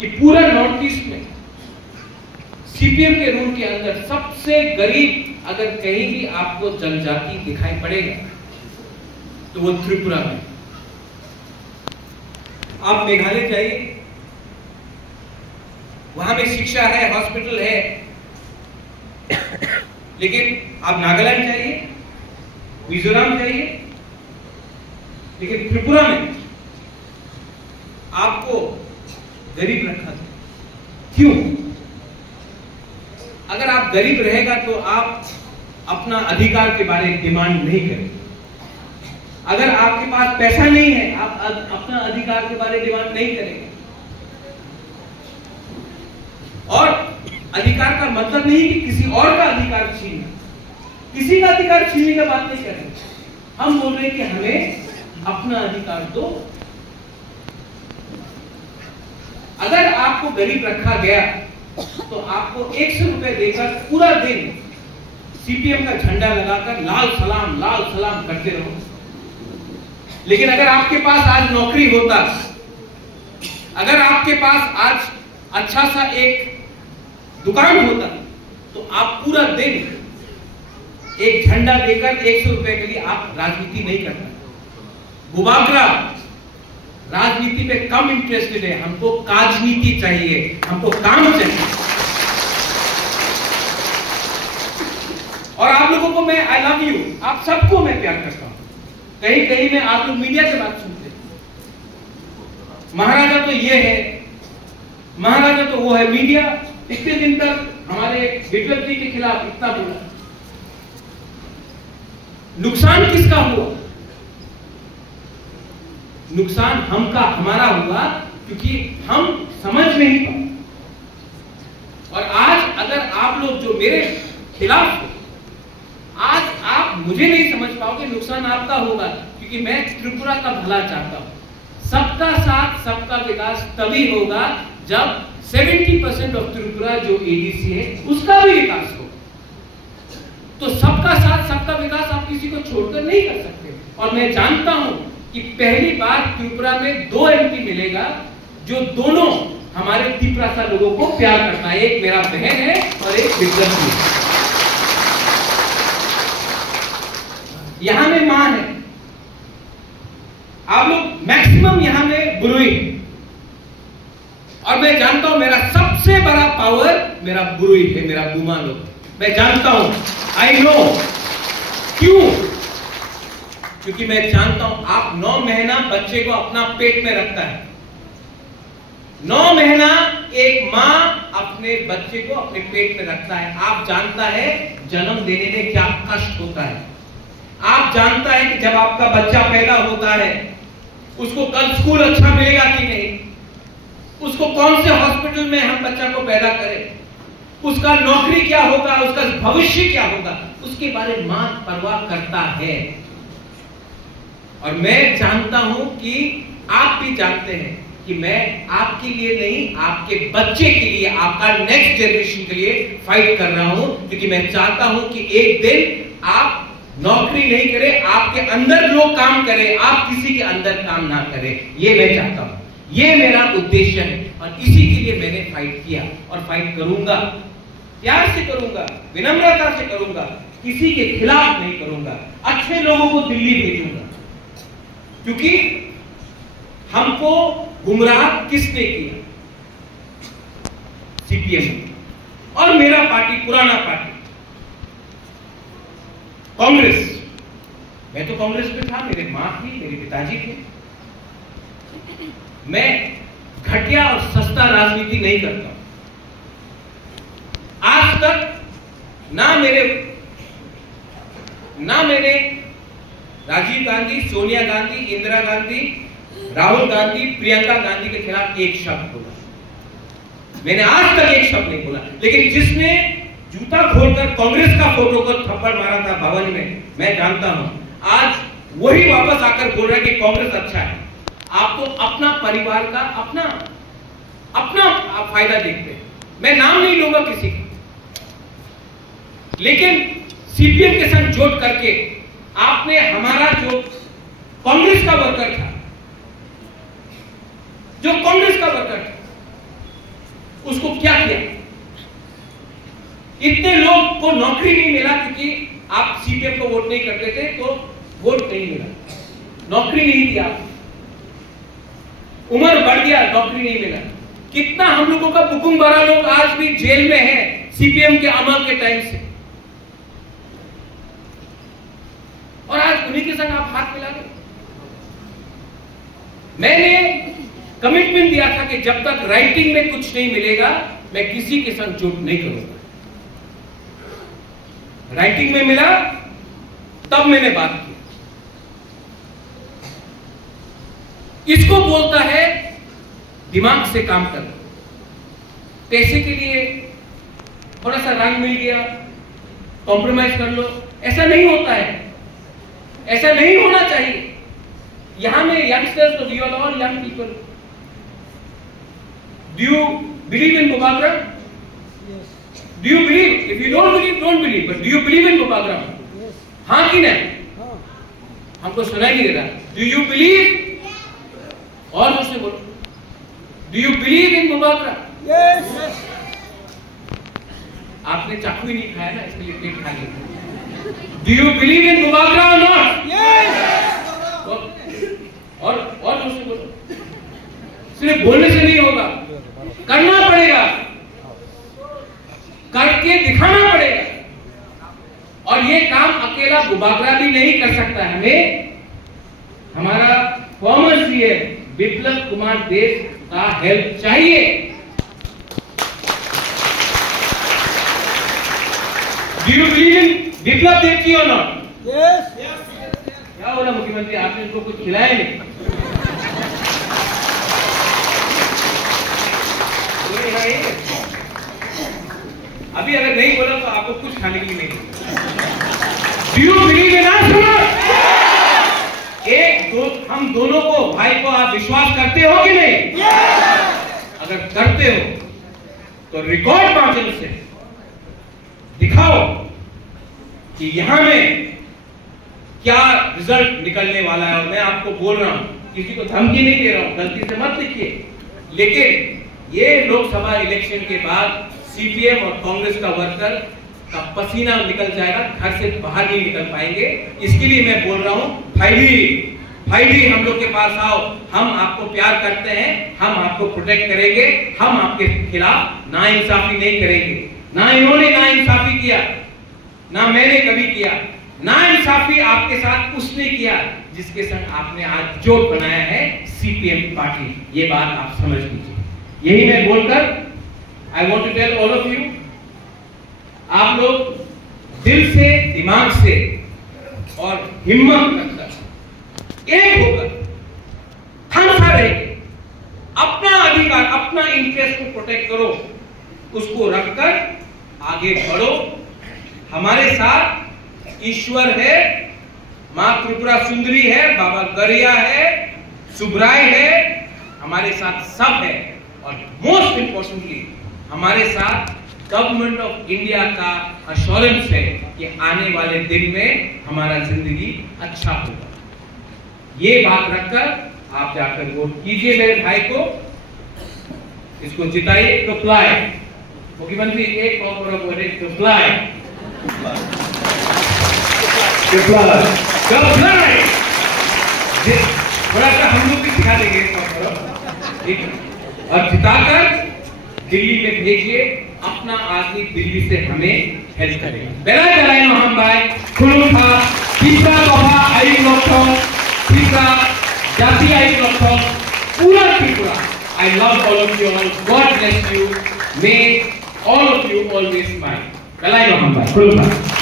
कि पूरा north east में सीपीएम के रूल के अंदर सबसे गरीब अगर कहीं भी आपको जनजाति दिखाई पड़ेगा तो वो त्रिपुरा में। आप मेघालय जाइए, वहां में शिक्षा है, हॉस्पिटल है, लेकिन आप नागालैंड जाइए, मिजोरम जाइए, लेकिन त्रिपुरा में आपको गरीब रखा था। क्यों? अगर आप गरीब रहेगा तो आप अपना अधिकार के बारे में डिमांड नहीं करेंगे। अगर आपके पास पैसा नहीं है, आप अपना अधिकार के बारे में डिमांड नहीं करेंगे। और अधिकार का मतलब नहीं कि किसी और का अधिकार छीनना, किसी का अधिकार छीनने की बात नहीं कर रहे। हम बोल रहे हैं कि हमें अपना अधिकार दो। अगर आपको गरीब रखा गया तो आपको 100 रुपए देकर पूरा दिन सीपीएम का झंडा लगाकर लाल सलाम करते रहो। लेकिन अगर आपके पास आज नौकरी होता, अगर आपके पास आज अच्छा सा एक दुकान होता, तो आप पूरा दिन एक झंडा देकर 100 रुपए के लिए आप राजनीति नहीं करते। गुबागरा राजनीति में कम इंटरेस्टेड है, हमको काजनीति चाहिए, हमको काम चाहिए। और आप लोगों को मैं आई लव यू, आप सबको मैं प्यार करता हूं। कहीं कहीं में आप लोग मीडिया से बात सुनते हैं, महाराजा तो ये है, महाराजा तो वो है। मीडिया इतने दिन तक हमारे विप्लव जी के खिलाफ इतना बोला, नुकसान किसका हुआ? नुकसान हमारा हुआ क्योंकि हम समझ नहीं पाए। और आज अगर आप लोग जो मेरे खिलाफ हो, आज आप मुझे नहीं समझ पाओगे, नुकसान आपका होगा, क्योंकि मैं त्रिपुरा का भला चाहता हूं। सबका साथ सबका विकास तभी होगा जब 70% ऑफ त्रिपुरा जो एडीसी है उसका भी विकास हो। तो सबका साथ सबका विकास आप किसी को छोड़कर नहीं कर सकते। और मैं जानता हूं कि पहली बार त्रिपुरा में 2 एमपी मिलेगा जो दोनों हमारे तिपरासा लोगों को प्यार करता है। एक मेरा बहन है और एक विक्रम जी। यहां में मां है, आप लोग मैक्सिमम यहां में बुरुई है। और मैं जानता हूं मेरा सबसे बड़ा पावर मेरा बुरुई है, मेरा बुमा लोग। मैं जानता हूं, आई नो। क्यों? क्योंकि मैं जानता हूं आप 9 महीना बच्चे को अपना पेट में रखता है। 9 महीना एक मां अपने बच्चे को अपने पेट में रखता है। आप जानता है जन्म देने में क्या कष्ट होता है। आप जानता है कि जब आपका बच्चा पैदा होता है उसको कल स्कूल अच्छा मिलेगा कि नहीं, उसको कौन से हॉस्पिटल में हम बच्चा को पैदा करें, उसका नौकरी क्या होगा, उसका भविष्य क्या होगा, उसके बारे में मां परवाह करता है। और मैं जानता हूं कि आप भी जानते हैं कि मैं आपके लिए नहीं, आपके बच्चे के लिए, आपका नेक्स्ट जनरेशन के लिए फाइट कर रहा हूं। क्योंकि मैं चाहता हूं कि एक दिन आप नौकरी नहीं करें, आपके अंदर लोग काम करें, आप किसी के अंदर काम ना करें। ये मैं चाहता हूं, ये मेरा उद्देश्य है। और इसी के लिए मैंने फाइट किया और फाइट करूंगा। प्यार से करूंगा, विनम्रता से करूंगा, किसी के खिलाफ नहीं करूंगा। अच्छे लोगों को दिल्ली भेजूंगा, क्योंकि हमको गुमराह किसने किया? सीपीएम और मेरा पार्टी, पुराना पार्टी कांग्रेस। मैं तो कांग्रेस में था, मेरे मां थी, मेरे पिताजी थे। मैं घटिया और सस्ता राजनीति नहीं करता। आज तक ना मैंने राजीव गांधी, सोनिया गांधी, इंदिरा गांधी, राहुल गांधी, प्रियंका गांधी के खिलाफ एक शब्द बोला। मैंने आज तक एक शब्द नहीं बोला। लेकिन जिसने जूता खोलकर कांग्रेस का फोटो को थप्पड़ मारा था भवन में, मैं जानता हूं आज वही वापस आकर बोल रहा है कि कांग्रेस अच्छा है। आप तो अपना परिवार का अपना फायदा देखते हैं। मैं नाम नहीं लूंगा किसी का, लेकिन सीपीएम के संग जोड़ करके आपने हमारा जो कांग्रेस का वर्कर था, उसको क्या किया? इतने लोग को नौकरी नहीं मिला क्योंकि आप सीपीएम को वोट नहीं करते थे, तो वोट नहीं मिला, नौकरी नहीं दिया, उम्र बढ़ गया, नौकरी नहीं मिला। कितना हम लोगों का बुकुम बड़ा लोग आज भी जेल में है सीपीएम के अमल के टाइम से, और आज उन्हीं के संग आप हाथ मिला रहे। मैंने कमिटमेंट दिया था कि जब तक राइटिंग में कुछ नहीं मिलेगा मैं किसी के संग झूठ नहीं करूंगा। राइटिंग में मिला तब मैंने बात की। इसको बोलता है दिमाग से काम करना। पैसे के लिए थोड़ा सा रंग मिल गया, कॉम्प्रोमाइज कर लो, ऐसा नहीं होता है, ऐसा नहीं होना चाहिए। यहां में यंगस्टर्स, तो we are all young people. Do you believe in Bobagram? Yes. Do you believe? If you don't believe, don't believe. But do you believe in Bobagram? Yes. हाँ कि नहीं? हाँ. हमको सुनाई नहीं दे रहा। Do you believe? और जोर से बोलो। Do you believe in Bobagram? Yes. Yes. आपने चाकू ही नहीं खाया ना, इसके लिए पेट खा लिया। Do you believe in Bobagram or not? Yes. और जोर से बोलो। सिर्फ बोलने से नहीं होगा, करना पड़ेगा, करके दिखाना पड़ेगा। और ये काम अकेला Bobagram भी नहीं कर सकता। हमें हमारा फॉर्मर सीएम बिप्लब कुमार देव का हेल्प चाहिए। Do you believe in Biplab Dev ji और नॉट? Yes. क्या बोला मुख्यमंत्री, आपने उनको कुछ खिलाया नहीं? अभी अगर नहीं बोला तो आपको कुछ खाने के लिए नहीं। Do you believe in us? हम दोनों को, भाई को आप विश्वास करते हो कि नहीं? अगर करते हो तो रिकॉर्ड माध्यम से दिखाओ कि यहां में क्या रिजल्ट निकलने वाला है। और मैं आपको बोल रहा हूं, किसी को धमकी नहीं दे रहा हूं, गलती से मत लिखिए, लेकिन ये लोकसभा इलेक्शन के बाद सीपीएम और कांग्रेस का वर्कर का पसीना निकल जाएगा, घर से बाहर नहीं निकल पाएंगे। इसके लिए मैं बोल रहा हूं, भाई जी हम लोग के पास आओ, हम आपको प्यार करते हैं, हम आपको प्रोटेक्ट करेंगे, हम आपके खिलाफ नाइंसाफी नहीं करेंगे। ना इन्होंने नाइंसाफी किया, ना मैंने कभी किया। नाइंसाफी आपके साथ उसने किया जिसके संग आपने आज जोड़ बनाया है, सीपीएम पार्टी। ये बात आप समझ लीजिए। यही मैं बोलकर I want to tell all of you, आप लोग दिल से, दिमाग से और हिम्मत रखकर एक होकर खंसा रहेंगे, अपना अधिकार, अपना इंटरेस्ट को प्रोटेक्ट करो, उसको रखकर आगे बढ़ो। हमारे साथ ईश्वर है, मां त्रिपुरा सुंदरी है, बाबा गरिया है, सुब्राय है, हमारे साथ सब है। और मोस्ट इंपॉर्टेंटली हमारे साथ गवर्नमेंट ऑफ इंडिया का अश्योरेंस है कि आने वाले दिन में हमारा जिंदगी अच्छा होगा। ये बात रखकर आप जाकर वोट कीजिए मेरे भाई को, इसको जिताइए। तो फ्लाई मुख्यमंत्री एक और बोले, तो फ्लाई थोड़ा सा हम लोग भी सिखा देंगे, ठीक है? और जिताकर दिल्ली में भेजिए, अपना आदमी दिल्ली से हमें हेल्प करेगा। बेला हम भाई खुलूं था तीसरा दफा आई लोग, तीसरा जाति आई लोग, पूरा Tripura. I love all of you all. God bless you. May all of you always smile. बेला हम भाई खुलूं था।